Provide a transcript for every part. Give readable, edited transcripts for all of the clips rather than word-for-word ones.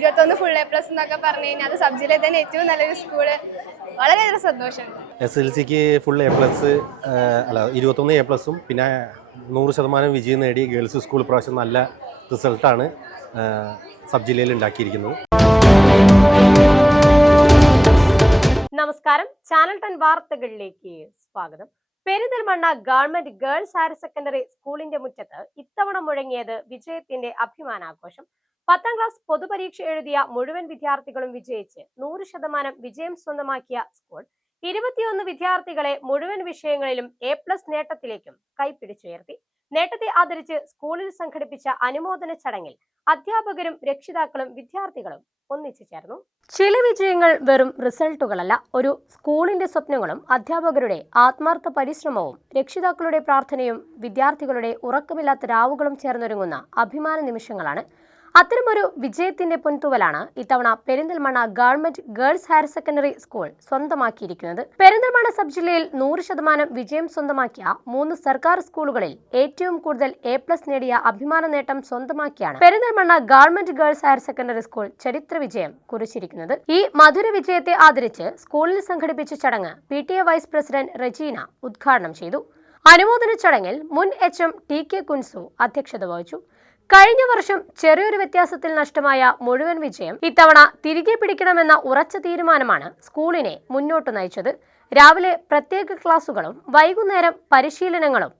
21 full A plus എന്നൊക്കെ പറഞ്ഞു കഴിഞ്ഞാൽ അത് സബ്ജിയിലെ തന്നെ ഏറ്റവും നല്ലൊരു സ്കൂള്. വളരെയേറെ സന്തോഷമുണ്ട്. SLCക്ക് ഫുൾ എ പ്ലസ് അല്ല 21 എ പ്ലസും പിന്നെ 100% വിജയം നേടി ഗേൾസ് സ്കൂൾ പ്രാവശ്യം നല്ല റിസൾട്ടാണ് സബ് ജില്ലയിൽ ഉണ്ടാക്കിയിരിക്കുന്നത്. നമസ്കാരം, ചാനൽ 10 വാർത്തകളിലേക്ക് സ്വാഗതം. Perinthalmanna government girls higher secondary സ്കൂളിന്റെ മുറ്റത്ത് ഇത്തവണ മുഴങ്ങിയത് വിജയത്തിന്റെ അഭിമാനാഘോഷം. 10ാം ക്ലാസ് പൊതുപരീക്ഷ എഴുതിയ മുഴുവൻ വിദ്യാർത്ഥികളും വിജയിച്ച് 100% വിജയം സ്വന്തമാക്കിയ സ്കൂൾ 21 വിദ്യാർത്ഥികളെ മുഴുവൻ വിഷയങ്ങളിലും A+ നേട്ടത്തിലേക്കും കൈപ്പിടിച്ചുയർത്തി. നേട്ടത്തെ ആദരിച്ച് സ്കൂളിൽ സംഘടിപ്പിച്ച അനുമോദന ചടങ്ങിൽ അധ്യാപകരും രക്ഷിതാക്കളും വിദ്യാർത്ഥികളും ഒന്നിച്ചു ചേർന്നു. ചില വിജയങ്ങൾ വെറും റിസൾട്ടുകളല്ല, ഒരു സ്കൂളിന്റെ സ്വപ്നങ്ങളും അധ്യാപകരുടെ ആത്മാർത്ഥ പരിശ്രമവും രക്ഷിതാക്കളുടെ പ്രാർത്ഥനയും വിദ്യാർത്ഥികളുടെ ഉറക്കമില്ലാത്ത രാവുകളും ചേർന്നൊരുങ്ങുന്ന അഭിമാന നിമിഷങ്ങളാണ്. അത്തരമൊരു വിജയത്തിന്റെ പൊൻതൂവലാണ് ഇത്തവണ Perinthalmanna government girls higher secondary school സ്വന്തമാക്കിയിരിക്കുന്നത്. പെരിന്തൽമണ്ണ സബ് ജില്ലയിൽ 100% വിജയം സ്വന്തമാക്കിയ 3 സർക്കാർ സ്കൂളുകളിൽ ഏറ്റവും കൂടുതൽ A+ നേടിയ അഭിമാന നേട്ടം സ്വന്തമാക്കിയാണ് Perinthalmanna government girls higher secondary school ചരിത്ര വിജയം കുറിച്ചിരിക്കുന്നത്. ഈ മധുര വിജയത്തെ ആദരിച്ച് സ്കൂളിൽ സംഘടിപ്പിച്ച ചടങ്ങ് PTA വൈസ് പ്രസിഡന്റ് റജീന ഉദ്ഘാടനം ചെയ്തു. അനുമോദന ചടങ്ങിൽ മുൻ HM TK കുൻസു അധ്യക്ഷത വഹിച്ചു. കഴിഞ്ഞ വർഷം ചെറിയൊരു വ്യത്യാസത്തിൽ നഷ്ടമായ മുഴുവൻ വിജയം ഇത്തവണ തിരികെ പിടിക്കണമെന്ന ഉറച്ച തീരുമാനമാണ് സ്കൂളിനെ മുന്നോട്ട് നയിച്ചത്. രാവിലെ പ്രത്യേക ക്ലാസുകളും വൈകുന്നേരം പരിശീലനങ്ങളും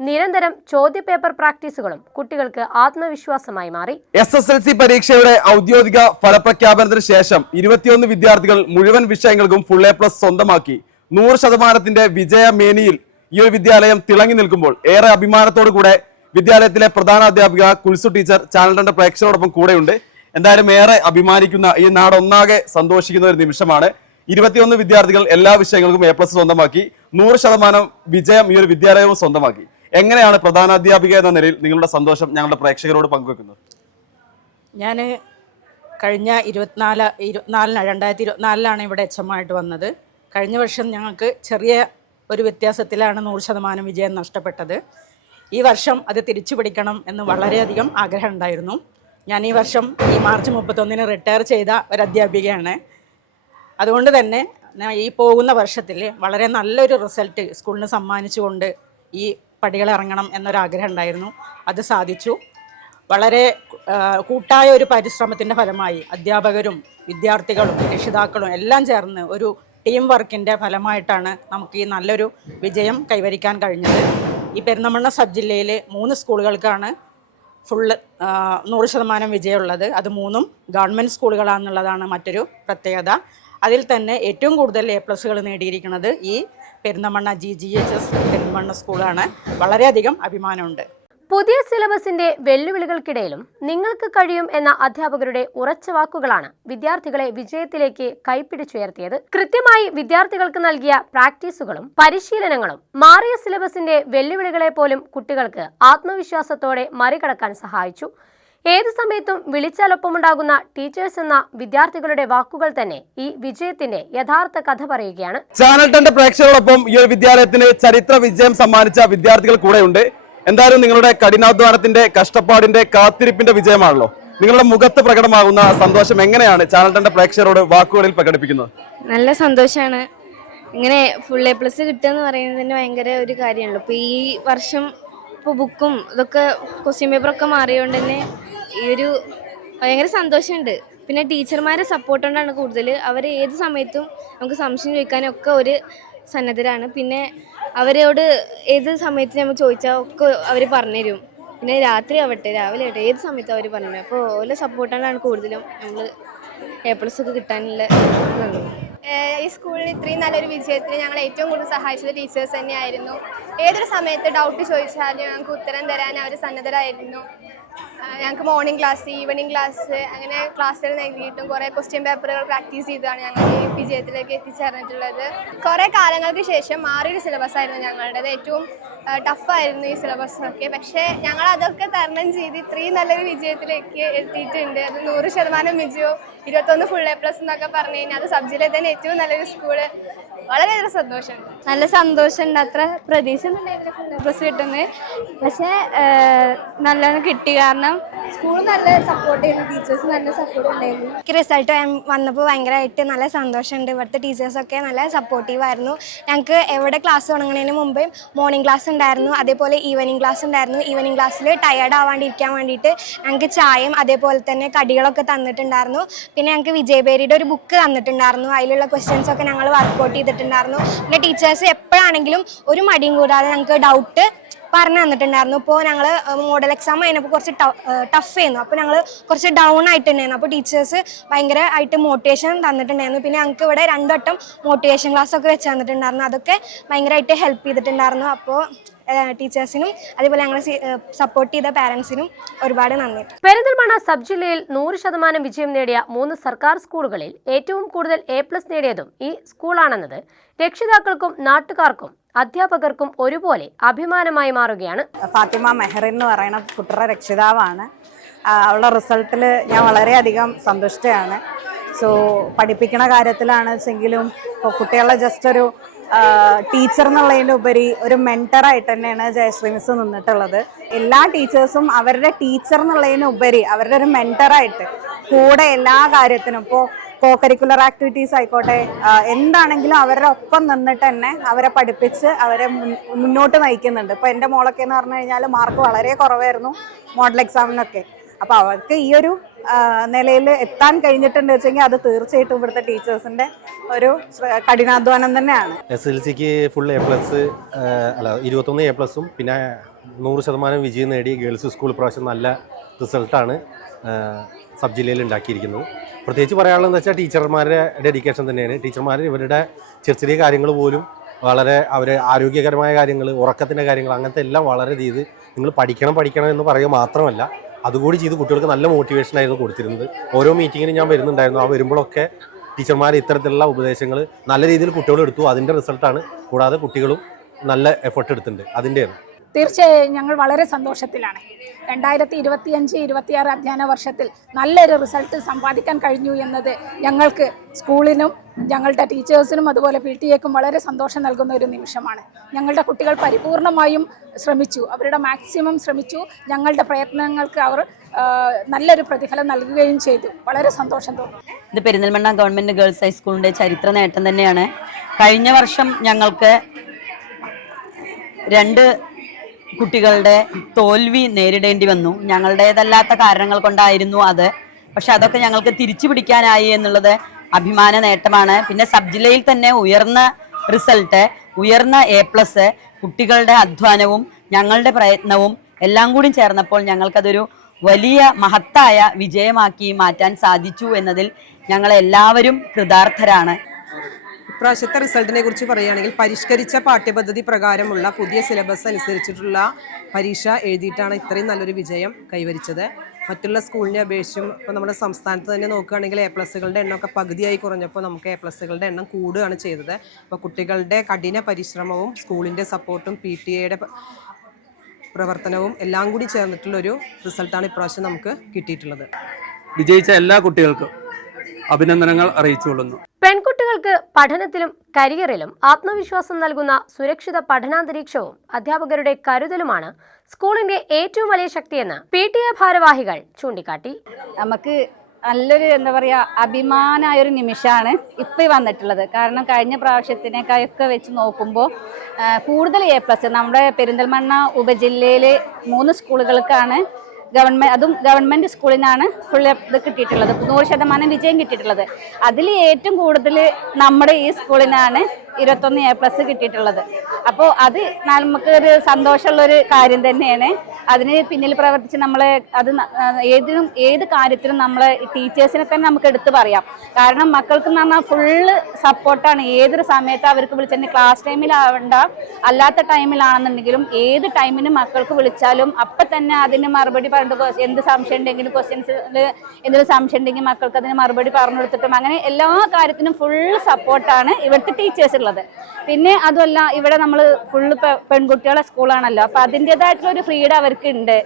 നിരന്തരം ചോദ്യപേപ്പർ പ്രാക്ടീസുകളും കുട്ടികൾക്ക് ആത്മവിശ്വാസമായി മാറി. SSLC പരീക്ഷയുടെ ഔദ്യോഗിക ഫലപ്രഖ്യാപനത്തിന് ശേഷം 21 വിദ്യാർത്ഥികൾ മുഴുവൻ വിഷയങ്ങൾക്കും ഫുൾ A+ സ്വന്തമാക്കി 100% വിജയമേനിയിൽ ഈ ഒരു വിദ്യാലയം തിളങ്ങി നിൽക്കുമ്പോൾ ഏറെ അഭിമാനത്തോടു കൂടെ വിദ്യാലയത്തിലെ പ്രധാന അധ്യാപിക കുൽസു ടീച്ചർ ചാനൽ 2 പ്രേക്ഷകരോടൊപ്പം കൂടെയുണ്ട്. എന്തായാലും ഏറെ അഭിമാനിക്കുന്ന, ഈ നാടൊന്നാകെ സന്തോഷിക്കുന്ന ഒരു നിമിഷമാണ്. 21 വിദ്യാർത്ഥികൾ എല്ലാ വിഷയങ്ങൾക്കും A+ സ്വന്തമാക്കി 100% വിജയം ഈ ഒരു വിദ്യാലയവും സ്വന്തമാക്കി. എങ്ങനെയാണ് പ്രധാനാധ്യാപിക എന്ന നിലയിൽ നിങ്ങളുടെ സന്തോഷം ഞങ്ങളുടെ പ്രേക്ഷകരോട് പങ്കുവെക്കുന്നത്? ഞാൻ കഴിഞ്ഞ 2024 ഇവിടെ HM ആയിട്ട് വന്നത്. കഴിഞ്ഞ വർഷം ഞങ്ങൾക്ക് ചെറിയ ഒരു വ്യത്യാസത്തിലാണ് 100% വിജയം നഷ്ടപ്പെട്ടത്. ഈ വർഷം അത് തിരിച്ചു പിടിക്കണം എന്ന് വളരെയധികം ആഗ്രഹം ഉണ്ടായിരുന്നു. ഞാൻ ഈ വർഷം ഈ മാർച്ച് 31 റിട്ടയർ ചെയ്ത ഒരു അധ്യാപികയാണ്. അതുകൊണ്ട് തന്നെ ഈ പോകുന്ന വർഷത്തിൽ വളരെ നല്ലൊരു റിസൾട്ട് സ്കൂളിന് സമ്മാനിച്ചുകൊണ്ട് ഈ പടികളിറങ്ങണം എന്നൊരാഗ്രഹം ഉണ്ടായിരുന്നു. അത് സാധിച്ചു. വളരെ കൂട്ടായ ഒരു പരിശ്രമത്തിൻ്റെ ഫലമായി അധ്യാപകരും വിദ്യാർത്ഥികളും രക്ഷിതാക്കളും എല്ലാം ചേർന്ന് ഒരു ടീം വർക്കിൻ്റെ ഫലമായിട്ടാണ് നമുക്ക് ഈ നല്ലൊരു വിജയം കൈവരിക്കാൻ കഴിഞ്ഞത്. ഈ പെരിന്തൽമണ്ണ സബ് ജില്ലയിൽ 3 സ്കൂളുകൾക്കാണ് ഫുള്ള് 100% വിജയമുള്ളത്. അത് 3ഉം ഗവൺമെൻറ് സ്കൂളുകളാണെന്നുള്ളതാണ് മറ്റൊരു പ്രത്യേകത. അതിൽ തന്നെ ഏറ്റവും കൂടുതൽ A+ നേടിയിരിക്കുന്നത് ഈ പെരിന്തൽമണ്ണ GGHS പെരിന്തൽമണ്ണ സ്കൂളാണ്. വളരെയധികം അഭിമാനമുണ്ട്. പുതിയ സിലബസിന്റെ വെല്ലുവിളികൾക്കിടയിലും നിങ്ങൾക്ക് കഴിയും എന്ന അധ്യാപകരുടെ ഉറച്ച വാക്കുകളാണ് വിദ്യാർത്ഥികളെ വിജയത്തിലേക്ക് കൈപ്പിടിച്ചുയർത്തിയത്. കൃത്യമായി വിദ്യാർത്ഥികൾക്ക് നൽകിയ പ്രാക്ടീസുകളും പരിശീലനങ്ങളും മാറിയ സിലബസിന്റെ വെല്ലുവിളികളെ പോലും കുട്ടികൾക്ക് ആത്മവിശ്വാസത്തോടെ മറികടക്കാൻ സഹായിച്ചു. ഏതു സമയത്തും വിളിച്ചാലൊപ്പമുണ്ടാകുന്ന ടീച്ചേഴ്സ് എന്ന വിദ്യാർത്ഥികളുടെ വാക്കുകൾ തന്നെ ഈ വിജയത്തിന്റെ യഥാർത്ഥ കഥ പറയുകയാണ്. ചാനൽ 10 പ്രേക്ഷകരോടൊപ്പം ഈ ഒരു വിദ്യാലയത്തിന് ചരിത്ര വിജയം സമ്മാനിച്ച വിദ്യാർത്ഥികൾ കൂടെയുണ്ട്. എന്തായാലും നിങ്ങളുടെ കഠിനാധ്വാനത്തിന്റെ, കഷ്ടപ്പാടിന്റെ, കാത്തിരിപ്പിന്റെ വിജയമാണല്ലോ. നിങ്ങളുടെ മുഖത്ത് പ്രകടമാകുന്ന സന്തോഷം എങ്ങനെയാണ് ചാനൽ 10 പ്രേക്ഷകരോട് വാക്കുകളിൽ പ്രകടിപ്പിക്കുന്നത്? നല്ല സന്തോഷമാണ്. ഇങ്ങനെ ഫുൾ A+ കിട്ടുക എന്ന് പറയുന്നതിന് ഭയങ്കര ഒരു കാര്യമാണല്ലോ. ഇപ്പോൾ ഈ വർഷം ഇപ്പോൾ ബുക്കും ഇതൊക്കെ ക്വസ്റ്റ്യൻ പേപ്പറൊക്കെ മാറിയതുകൊണ്ട് തന്നെ ഈ ഒരു ഭയങ്കര സന്തോഷമുണ്ട്. പിന്നെ ടീച്ചർമാരെ സപ്പോർട്ട് കൊണ്ടാണ് കൂടുതൽ. അവർ ഏത് സമയത്തും നമുക്ക് സംശയം ചോദിക്കാനൊക്കെ ഒരു സന്നദ്ധരാണ്. പിന്നെ അവരോട് ഏത് സമയത്ത് നമ്മൾ ചോദിച്ചാൽ ഒക്കെ അവർ പറഞ്ഞുതരും. പിന്നെ രാത്രി ആവട്ടെ രാവിലെ ആവട്ടെ ഏത് സമയത്തും അവർ പറഞ്ഞു. അപ്പോൾ ഓരോ സപ്പോർട്ടാണ് കൂടുതലും നമ്മൾ A+ ഒക്കെ കിട്ടാനുള്ള നല്ലത്. ഈ സ്കൂളിൽ ഇത്രയും നല്ലൊരു വിജയത്തിന് ഞങ്ങൾ ഏറ്റവും കൂടുതൽ സഹായിച്ചത് ടീച്ചേഴ്സ് തന്നെയായിരുന്നു. ഏതൊരു സമയത്ത് ഡൗട്ട് ചോദിച്ചാലും ഞങ്ങൾക്ക് ഉത്തരം തരാൻ അവർ സന്നദ്ധരായിരുന്നു. ഞങ്ങൾക്ക് മോർണിംഗ് ക്ലാസ്, ഈവനിങ് ക്ലാസ്, അങ്ങനെ ക്ലാസ്സുകൾ നൽകിയിട്ടും കുറേ ക്വസ്റ്റ്യൻ പേപ്പറുകൾ പ്രാക്ടീസ് ചെയ്താണ് ഞങ്ങൾ ഈ വിജയത്തിലേക്ക് എത്തിച്ചേർന്നിട്ടുള്ളത്. കുറേ കാലങ്ങൾക്ക് ശേഷം മാറിയൊരു സിലബസ് ആയിരുന്നു ഞങ്ങളുടേത്. ഏറ്റവും ടഫായിരുന്നു ഈ സിലബസൊക്കെ. പക്ഷേ ഞങ്ങൾ അതൊക്കെ തരണം ചെയ്ത് ഇത്രയും നല്ലൊരു വിജയത്തിലേക്ക് എത്തിയിട്ടുണ്ട്. അത് 100% വിജയവും 21 ഫുൾ A+ എന്നൊക്കെ പറഞ്ഞു കഴിഞ്ഞാൽ അത് സബ് ജില്ലയിൽ തന്നെ ഏറ്റവും നല്ലൊരു സ്കൂള്. വളരെയേറെ സന്തോഷമുണ്ട്. നല്ല സന്തോഷമുണ്ട്. അത്ര പ്രതീക്ഷ ഒന്നും ഉണ്ടായിരുന്നില്ല ഫുൾ A+ കിട്ടുന്നത്. പക്ഷേ നല്ലോണം കിട്ടി. കാരണം സ്കൂൾ നല്ല സപ്പോർട്ട് ചെയ്യുന്നു, ടീച്ചേഴ്സ് നല്ല സപ്പോർട്ട് ഉണ്ടായിരുന്നു. എനിക്ക് റിസൾട്ട് വന്നപ്പോൾ ഭയങ്കരമായിട്ട് നല്ല സന്തോഷമുണ്ട്. ഇവിടുത്തെ ടീച്ചേഴ്സൊക്കെ നല്ല സപ്പോർട്ടീവായിരുന്നു. ഞങ്ങൾക്ക് എവിടെ ക്ലാസ് തുടങ്ങുന്നതിന് മുമ്പേ മോർണിംഗ് ക്ലാസ് ഉണ്ടായിരുന്നു, അതേപോലെ ഈവനിങ് ക്ലാസ് ഉണ്ടായിരുന്നു. ഈവനിങ് ക്ലാസ്സിൽ ടയേർഡ് ആവാണ്ടിരിക്കാൻ വേണ്ടിയിട്ട് ഞങ്ങൾക്ക് ചായയും അതേപോലെ തന്നെ കടികളൊക്കെ തന്നിട്ടുണ്ടായിരുന്നു. പിന്നെ ഞങ്ങൾക്ക് വിജയബേരിയുടെ ഒരു ബുക്ക് തന്നിട്ടുണ്ടായിരുന്നു. അതിലുള്ള ക്വസ്റ്റ്യൻസൊക്കെ ഞങ്ങൾ വർക്കൗട്ട് ചെയ്തിട്ടുണ്ടായിരുന്നു. പിന്നെ ടീച്ചേഴ്സ് എപ്പോഴാണെങ്കിലും ഒരു മടിയും കൂടാതെ ഞങ്ങൾക്ക് ഡൗട്ട് പറഞ്ഞു തന്നിട്ടുണ്ടായിരുന്നു. ഇപ്പോൾ ഞങ്ങൾ മോഡൽ എക്സാം കഴിഞ്ഞപ്പോൾ കുറച്ച് ടഫ് ആയിരുന്നു. അപ്പോൾ ഞങ്ങൾ കുറച്ച് ഡൗൺ ആയിട്ടുണ്ടായിരുന്നു. അപ്പോൾ ടീച്ചേഴ്സ് ഭയങ്കരമായിട്ട് മോട്ടിവേഷൻ തന്നിട്ടുണ്ടായിരുന്നു. പിന്നെ ഞങ്ങൾക്ക് ഇവിടെ 2 വട്ടം മോട്ടിവേഷൻ ക്ലാസ് ഒക്കെ വെച്ച് തന്നിട്ടുണ്ടായിരുന്നു. അതൊക്കെ ഭയങ്കരമായിട്ട് ഹെൽപ്പ് ചെയ്തിട്ടുണ്ടായിരുന്നു. അപ്പോൾ ടീച്ചേഴ്സിനും അതേപോലെ ഞങ്ങളെ സപ്പോർട്ട് ചെയ്ത പാരൻസിനും ഒരുപാട് നന്ദി. പെരിന്തൽമണ്ണ സബ് ജില്ലയിൽ 100% വിജയം നേടിയ 3 സർക്കാർ സ്കൂളുകളിൽ ഏറ്റവും കൂടുതൽ A+ നേടിയതും ഈ സ്കൂളാണെന്നത് രക്ഷിതാക്കൾക്കും നാട്ടുകാർക്കും അധ്യാപകർക്കും ഒരുപോലെ അഭിമാനമായി മാറുകയാണ്. ഫാത്തിമ മെഹറിൻ എന്ന് പറയുന്ന കുട്ടിയുടെ രക്ഷിതാവാണ്. അവളുടെ റിസൾട്ടിൽ ഞാൻ വളരെയധികം സന്തുഷ്ടയാണ്. സോ പഠിപ്പിക്കുന്ന കാര്യത്തിലാണ് വെച്ചെങ്കിലും ഇപ്പോൾ കുട്ടികളെ ജസ്റ്റ് ഒരു ടീച്ചർ എന്നുള്ളതിൻ്റെ ഉപരി ഒരു മെൻറ്ററായിട്ട് തന്നെയാണ് ജയശ്രീ മിസ് നിന്നിട്ടുള്ളത്. എല്ലാ ടീച്ചേഴ്സും അവരുടെ ടീച്ചർ എന്നുള്ളതിന് ഉപരി അവരുടെ ഒരു മെൻറ്ററായിട്ട് കൂടെ എല്ലാ കാര്യത്തിനും ഇപ്പോൾ കോ കരിക്കുലർ ആക്ടിവിറ്റീസ് ആയിക്കോട്ടെ എന്താണെങ്കിലും അവരുടെ ഒപ്പം നിന്നിട്ട് തന്നെ അവരെ പഠിപ്പിച്ച് അവരെ മുന്നോട്ട് നയിക്കുന്നുണ്ട്. ഇപ്പോൾ എൻ്റെ മോളൊക്കെ എന്ന് പറഞ്ഞു കഴിഞ്ഞാൽ മാർക്ക് വളരെ കുറവായിരുന്നു മോഡൽ എക്സാമിനൊക്കെ. അപ്പോൾ അവർക്ക് ഈ ഒരു നിലയിൽ എത്താൻ കഴിഞ്ഞിട്ടുണ്ട് വെച്ചെങ്കിൽ അത് തീർച്ചയായിട്ടും ഇവിടുത്തെ ടീച്ചേഴ്സിൻ്റെ ഒരു കഠിനാധ്വാനം തന്നെയാണ്. SLCക്ക് ഫുൾ A+, 21 A+ഉം പിന്നെ 100% വിജയം നേടി ഗേൾസ് സ്കൂൾ പ്രാവശ്യം നല്ല റിസൾട്ടാണ് സബ് ജില്ലയിൽ ഉണ്ടാക്കിയിരിക്കുന്നത്. പ്രത്യേകിച്ച് പറയാനുള്ളതെന്ന് വെച്ചാൽ ടീച്ചർമാരുടെ ഡെഡിക്കേഷൻ തന്നെയാണ്. ടീച്ചർമാർ ഇവരുടെ ചെറിയ കാര്യങ്ങൾ പോലും വളരെ ആരോഗ്യകരമായ കാര്യങ്ങൾ, ഉറക്കത്തിൻ്റെ കാര്യങ്ങൾ, അങ്ങനത്തെ എല്ലാം വളരെ ചെയ്ത് നിങ്ങൾ പഠിക്കണം എന്ന് പറയുക മാത്രമല്ല അതുകൂടി ചെയ്ത് കുട്ടികൾക്ക് നല്ല മോട്ടിവേഷനായിരുന്നു കൊടുത്തിരുന്നത്. ഓരോ മീറ്റിങ്ങിനും ഞാൻ വരുന്നുണ്ടായിരുന്നു. ആ വരുമ്പോഴൊക്കെ ടീച്ചർമാർ ഇത്തരത്തിലുള്ള ഉപദേശങ്ങൾ നല്ല രീതിയിൽ കുട്ടികൾ എടുത്തു. അതിൻ്റെ റിസൾട്ടാണ്. കൂടാതെ കുട്ടികളും നല്ല എഫേർട്ട് എടുത്തിട്ടുണ്ട്. അതിൻ്റെയാണ്. തീർച്ചയായും ഞങ്ങൾ വളരെ സന്തോഷത്തിലാണ്. 2025-26 അധ്യയന വർഷത്തിൽ നല്ലൊരു റിസൾട്ട് സമ്പാദിക്കാൻ കഴിഞ്ഞു എന്നത് ഞങ്ങൾക്ക് സ്കൂളിനും ഞങ്ങളുടെ ടീച്ചേഴ്സിനും അതുപോലെ PTA-ക്കും വളരെ സന്തോഷം നൽകുന്ന ഒരു നിമിഷമാണ്. ഞങ്ങളുടെ കുട്ടികൾ പരിപൂർണമായും ശ്രമിച്ചു, അവരുടെ മാക്സിമം ശ്രമിച്ചു. ഞങ്ങളുടെ പ്രയത്നങ്ങൾക്ക് അവർ നല്ലൊരു പ്രതിഫലം നൽകുകയും ചെയ്തു. വളരെ സന്തോഷം തോന്നി. ഇത് പെരിന്തൽമണ്ണ ഗവൺമെൻറ് ഗേൾസ് ഹൈസ്കൂളിൻ്റെ ചരിത്ര നേട്ടം തന്നെയാണ്. കഴിഞ്ഞ വർഷം ഞങ്ങൾക്ക് 2 കുട്ടികളുടെ തോൽവി നേരിടേണ്ടി വന്നു. ഞങ്ങളുടേതല്ലാത്ത കാരണങ്ങൾ കൊണ്ടായിരുന്നു അത്. പക്ഷെ അതൊക്കെ ഞങ്ങൾക്ക് തിരിച്ചു പിടിക്കാനായി എന്നുള്ളത് അഭിമാന നേട്ടമാണ്. പിന്നെ സബ് ജില്ലയിൽ തന്നെ ഉയർന്ന റിസൾട്ട്, ഉയർന്ന A+, കുട്ടികളുടെ അധ്വാനവും ഞങ്ങളുടെ പ്രയത്നവും എല്ലാം കൂടി ചേർന്നപ്പോൾ ഞങ്ങൾക്കതൊരു വലിയ മഹത്തായ വിജയമാക്കി മാറ്റാൻ സാധിച്ചു എന്നതിൽ ഞങ്ങളെല്ലാവരും കൃതാർത്ഥരാണ്. ഇപ്രാവശ്യത്തെ റിസൾട്ടിനെ കുറിച്ച് പറയുകയാണെങ്കിൽ പരിഷ്കരിച്ച പാഠ്യപദ്ധതി പ്രകാരമുള്ള പുതിയ സിലബസ് അനുസരിച്ചിട്ടുള്ള പരീക്ഷ എഴുതിയിട്ടാണ് ഇത്രയും നല്ലൊരു വിജയം കൈവരിച്ചത്. മറ്റുള്ള സ്കൂളിനെ അപേക്ഷിച്ചും ഇപ്പോൾ നമ്മുടെ സംസ്ഥാനത്ത് തന്നെ നോക്കുകയാണെങ്കിൽ A+കളുടെ എണ്ണമൊക്കെ പകുതിയായി കുറഞ്ഞപ്പോൾ നമുക്ക് A+കളുടെ എണ്ണം കൂടുകയാണ് ചെയ്തത്. അപ്പോൾ കുട്ടികളുടെ കഠിന പരിശ്രമവും സ്കൂളിൻ്റെ സപ്പോർട്ടും PTA-യുടെ പ്രവർത്തനവും എല്ലാം കൂടി ചേർന്നിട്ടുള്ളൊരു റിസൾട്ടാണ് ഇപ്രാവശ്യം നമുക്ക് കിട്ടിയിട്ടുള്ളത്. വിജയിച്ച എല്ലാ കുട്ടികൾക്കും അഭിനന്ദനങ്ങൾ അറിയിച്ചുകൊള്ളുന്നു. പെൺകുട്ടികൾക്ക് പഠനത്തിലും കരിയറിലും ആത്മവിശ്വാസം നൽകുന്ന സുരക്ഷിത പഠനാന്തരീക്ഷവും അധ്യാപകരുടെ കരുതലുമാണ് സ്കൂളിന്റെ ഏറ്റവും വലിയ ശക്തിയെന്ന് PTA ഭാരവാഹികൾ ചൂണ്ടിക്കാട്ടി. നമുക്ക് നല്ലൊരു എന്താ പറയുക അഭിമാനമായൊരു നിമിഷമാണ് ഇപ്പോൾ വന്നിട്ടുള്ളത്. കാരണം കഴിഞ്ഞ പ്രാവശ്യത്തിനേക്കായൊക്കെ വെച്ച് നോക്കുമ്പോൾ കൂടുതൽ A+, നമ്മുടെ പെരിന്തൽമണ്ണ ഉപജില്ലയിൽ 3 സ്കൂളുകൾക്കാണ് ഗവൺമെൻറ് സ്കൂളിനാണ് ഫുൾ ഇത് കിട്ടിയിട്ടുള്ളത്, 100% വിജയം കിട്ടിയിട്ടുള്ളത്. അതിൽ ഏറ്റവും കൂടുതൽ നമ്മുടെ ഈ സ്കൂളിനാണ് 21 A+ കിട്ടിയിട്ടുള്ളത്. അപ്പോൾ അത് നമുക്കൊരു സന്തോഷമുള്ളൊരു കാര്യം തന്നെയാണ്. അതിന് പിന്നിൽ പ്രവർത്തിച്ച് നമ്മൾ അത് ഏത് കാര്യത്തിലും നമ്മളെ ടീച്ചേഴ്സിനെ തന്നെ നമുക്ക് എടുത്തു പറയാം. കാരണം മക്കൾക്ക് എന്ന് പറഞ്ഞാൽ ഫുള്ള് സപ്പോർട്ടാണ്. ഏതൊരു സമയത്ത് അവർക്ക് വിളിച്ചാൽ ക്ലാസ് ടൈമിലാവണ്ട അല്ലാത്ത ടൈമിലാണെന്നുണ്ടെങ്കിലും ഏത് ടൈമിന് മക്കൾക്ക് വിളിച്ചാലും അപ്പം തന്നെ അതിന് മറുപടി പറഞ്ഞിട്ട് എന്ത് സംശയം ഉണ്ടെങ്കിലും ക്വസ്റ്റ്യൻസിൽ എന്തെങ്കിലും സംശയം ഉണ്ടെങ്കിൽ മക്കൾക്ക് അതിന് മറുപടി പറഞ്ഞു കൊടുത്തിട്ടും അങ്ങനെ എല്ലാ കാര്യത്തിനും ഫുൾ സപ്പോർട്ടാണ് ഇവിടുത്തെ ടീച്ചേഴ്സ് ഉള്ളത്. എന്നുള്ളത്. പിന്നെ അതുമല്ല ഇവിടെ നമ്മൾ ഫുള്ള് പെൺകുട്ടികളെ സ്കൂളാണല്ലോ, അപ്പോൾ അതിൻ്റെതായിട്ടുള്ള ഒരു ഫ്രീഡം അവർക്ക് ഉണ്ട്.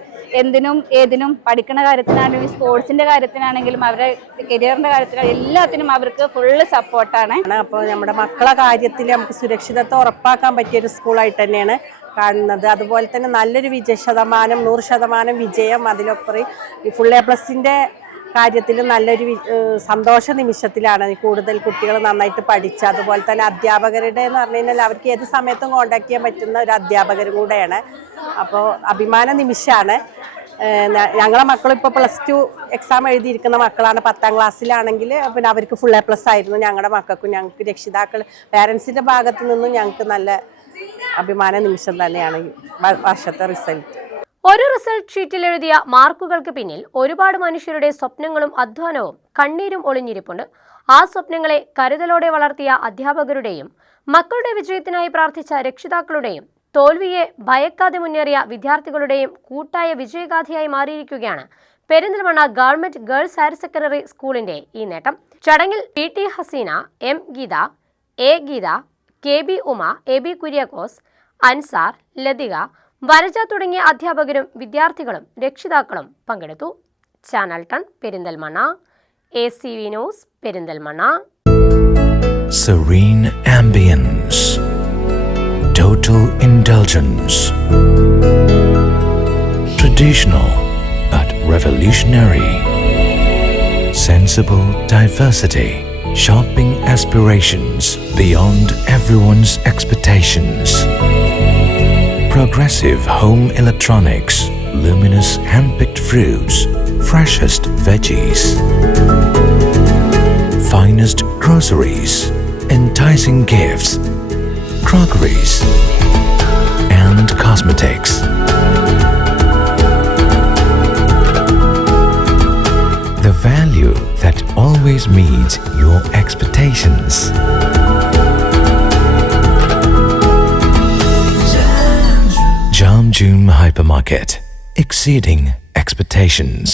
എന്തിനും ഏതിനും പഠിക്കുന്ന കാര്യത്തിനാണെങ്കിലും സ്പോർട്സിൻ്റെ കാര്യത്തിനാണെങ്കിലും അവരുടെ കരിയറിൻ്റെ കാര്യത്തിനാണെങ്കിലും എല്ലാത്തിനും അവർക്ക് ഫുള്ള് സപ്പോർട്ടാണ്. അപ്പോൾ നമ്മുടെ മക്കളെ കാര്യത്തിൽ നമുക്ക് സുരക്ഷിതത്വം ഉറപ്പാക്കാൻ പറ്റിയൊരു സ്കൂളായിട്ട് തന്നെയാണ് കാണുന്നത്. അതുപോലെ തന്നെ നല്ലൊരു വിജയ ശതമാനം, 100% വിജയം, അതിലൊപ്പറി ഈ ഫുൾ A+ൻ്റെ കാര്യത്തിൽ നല്ലൊരു സന്തോഷ നിമിഷത്തിലാണ്. കൂടുതൽ കുട്ടികൾ നന്നായിട്ട് പഠിച്ച്, അതുപോലെ തന്നെ അധ്യാപകരുടെ എന്ന് പറഞ്ഞു കഴിഞ്ഞാൽ അവർക്ക് ഏത് സമയത്തും കോണ്ടാക്ട് ചെയ്യാൻ പറ്റുന്ന ഒരു അധ്യാപകരും കൂടെയാണ്. അപ്പോൾ അഭിമാന നിമിഷമാണ്. ഞങ്ങളെ മക്കളിപ്പോൾ +2 എക്സാം എഴുതിയിരിക്കുന്ന മക്കളാണ്. 10ാം ക്ലാസ്സിലാണെങ്കിൽ പിന്നെ അവർക്ക് ഫുൾ A+ ആയിരുന്നു. ഞങ്ങളുടെ മക്കൾക്കും ഞങ്ങൾക്ക് രക്ഷിതാക്കൾ പാരൻസിൻ്റെ ഭാഗത്തു നിന്നും ഞങ്ങൾക്ക് നല്ല അഭിമാന നിമിഷം തന്നെയാണ് വർഷത്തെ റിസൾട്ട്. ഒരു റിസൾട്ട് ഷീറ്റിൽ എഴുതിയ മാർക്കുകൾക്ക് പിന്നിൽ ഒരുപാട് മനുഷ്യരുടെ സ്വപ്നങ്ങളും അധ്വാനവും കണ്ണീരും ഒളിഞ്ഞിരിപ്പുണ്ട്. ആ സ്വപ്നങ്ങളെ കരുതലോടെ വളർത്തിയ അധ്യാപകരുടെയും മക്കളുടെ വിജയത്തിനായി പ്രാർത്ഥിച്ച രക്ഷിതാക്കളുടെയും തോൽവിയെ ഭയക്കാതെ മുന്നേറിയ വിദ്യാർത്ഥികളുടെയും കൂട്ടായ വിജയഗാഥയായി മാറിയിരിക്കുകയാണ് Perinthalmanna government girls higher secondary സ്കൂളിന്റെ ഈ നേട്ടം. ചടങ്ങിൽ PT Hasina, M Geetha, A Geetha, KB Uma, AB Kuriakose, Ansar, Lathika, Vanaja തുടങ്ങിയ അധ്യാപകരും വിദ്യാർത്ഥികളും രക്ഷിതാക്കളും പങ്കെടുത്തു. Channel 10 Perinthalmanna, ACV news Perinthalmanna. Serene ambience, total indulgence, traditional but revolutionary, sensible diversity, shopping aspirations beyond everyone's expectations. Progressive home electronics, luminous hand-picked fruits, freshest veggies, finest groceries, enticing gifts, crockeries, and cosmetics. The value that always meets your expectations. Jamjoom Hypermarket, exceeding expectations.